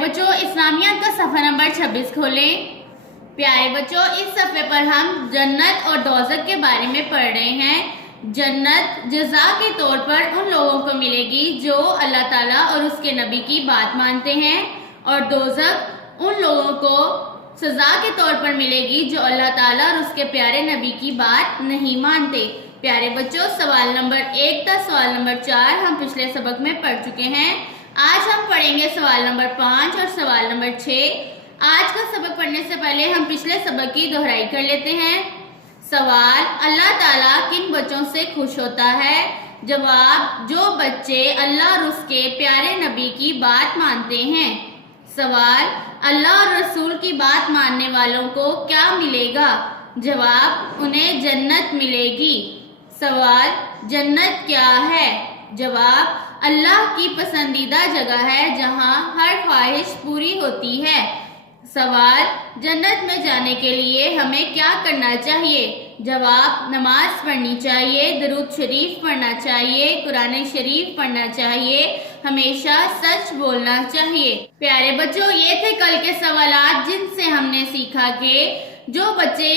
بچوں اسلامیات کا صفحہ نمبر 26 کھولیں۔ پیارے بچوں اس صفحے پر ہم جنت اور دوزخ کے بارے میں پڑھ رہے ہیں۔ جنت جزا کے طور پر ان لوگوں کو ملے گی جو اللہ تعالیٰ اور اس کے نبی کی بات مانتے ہیں، اور دوزخ ان لوگوں کو سزا کے طور پر ملے گی جو اللہ تعالیٰ اور اس کے پیارے نبی کی بات نہیں مانتے۔ پیارے بچوں سوال نمبر 1 تا سوال نمبر 4 ہم پچھلے سبق میں پڑھ چکے ہیں۔ آج ہم پڑھیں گے سوال نمبر 5 اور سوال نمبر 6۔ آج کا سبق پڑھنے سے پہلے ہم پچھلے سبق کی دہرائی کر لیتے ہیں۔ سوال: اللہ تعالیٰ کن بچوں سے خوش ہوتا ہے؟ جواب: جو بچے اللہ اور اس کے پیارے نبی کی بات مانتے ہیں۔ سوال: اللہ اور رسول کی بات ماننے والوں کو کیا ملے گا؟ جواب: انہیں جنت ملے گی۔ سوال: جنت کیا ہے؟ جواب: اللہ کی پسندیدہ جگہ ہے جہاں ہر خواہش پوری ہوتی ہے۔ سوال: جنت میں جانے کے لیے ہمیں کیا کرنا چاہیے؟ جواب: نماز پڑھنی چاہیے، درود شریف پڑھنا چاہیے، قرآن شریف پڑھنا چاہیے، ہمیشہ سچ بولنا چاہیے۔ پیارے بچوں یہ تھے کل کے سوالات جن سے ہم نے سیکھا کہ جو بچے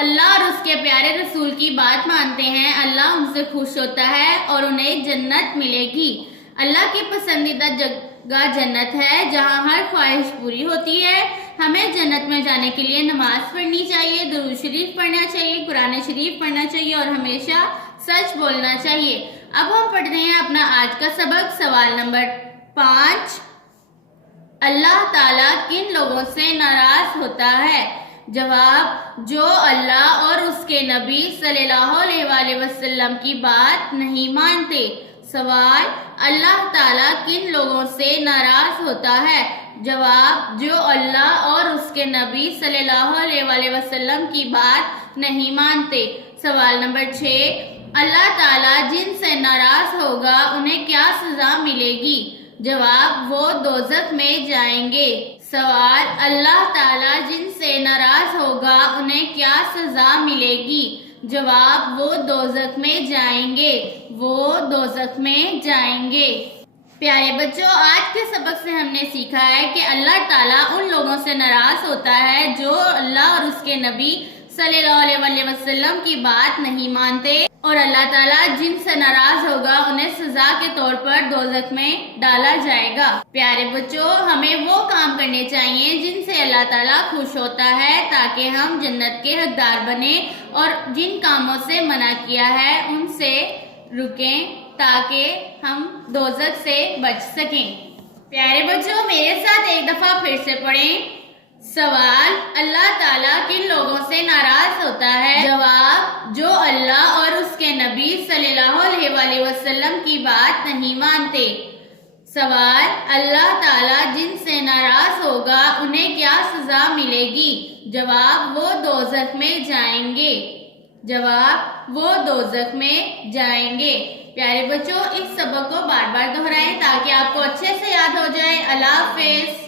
اللہ اور اس کے پیارے رسول کی بات مانتے ہیں اللہ ان سے خوش ہوتا ہے اور انہیں جنت ملے گی۔ اللہ کی پسندیدہ جگہ جنت ہے جہاں ہر خواہش پوری ہوتی ہے۔ ہمیں جنت میں جانے کے لیے نماز پڑھنی چاہیے، درود شریف پڑھنا چاہیے، قرآن شریف پڑھنا چاہیے اور ہمیشہ سچ بولنا چاہیے۔ اب ہم پڑھتے ہیں اپنا آج کا سبق۔ سوال نمبر 5: اللہ تعالیٰ کن لوگوں سے ناراض ہوتا ہے؟ جواب: جو اللہ اور اس کے نبی صلی اللہ علیہ وآلہ وسلم کی بات نہیں مانتے۔ سوال: اللہ تعالیٰ کن لوگوں سے ناراض ہوتا ہے؟ جواب: جو اللہ اور اس کے نبی صلی اللہ علیہ وآلہ وسلم کی بات نہیں مانتے۔ سوال نمبر 6: اللہ تعالیٰ جن سے ناراض ہوگا انہیں کیا سزا ملے گی؟ جواب: وہ دوزخ میں جائیں گے۔ سوال: اللہ تعالیٰ جن سے ناراض ہوگا انہیں کیا سزا ملے گی؟ جواب: وہ دوزخ میں جائیں گے، وہ دوزخ میں جائیں گے۔ پیارے بچوں آج کے سبق سے ہم نے سیکھا ہے کہ اللہ تعالیٰ ان لوگوں سے ناراض ہوتا ہے جو اللہ اور اس کے نبی صلی اللہ علیہ وآلہ وسلم کی بات نہیں مانتے، اور اللہ تعالیٰ جن سے ناراض ہوگا انہیں سزا کے طور پر دوزخ میں ڈالا جائے گا۔ پیارے بچوں ہمیں وہ کام کرنے چاہیے جن سے اللہ تعالیٰ خوش ہوتا ہے تاکہ ہم جنت کے حقدار بنیں، اور جن کاموں سے منع کیا ہے ان سے رکیں تاکہ ہم دوزخ سے بچ سکیں۔ پیارے بچوں میرے ساتھ ایک دفعہ پھر سے پڑھیں۔ سوال: اللہ تعالیٰ کن لوگوں سے ناراض ہوتا ہے؟ جواب: جو اللہ اور اس کے نبی صلی اللہ علیہ وآلہ وسلم کی بات نہیں مانتے۔ سوال: اللہ تعالیٰ جن سے ناراض ہوگا انہیں کیا سزا ملے گی؟ جواب: وہ دوزخ میں جائیں گے۔ جواب: وہ دوزخ میں جائیں گے۔ پیارے بچوں اس سبق کو بار بار دہرائیں تاکہ آپ کو اچھے سے یاد ہو جائے۔ اللہ حافظ۔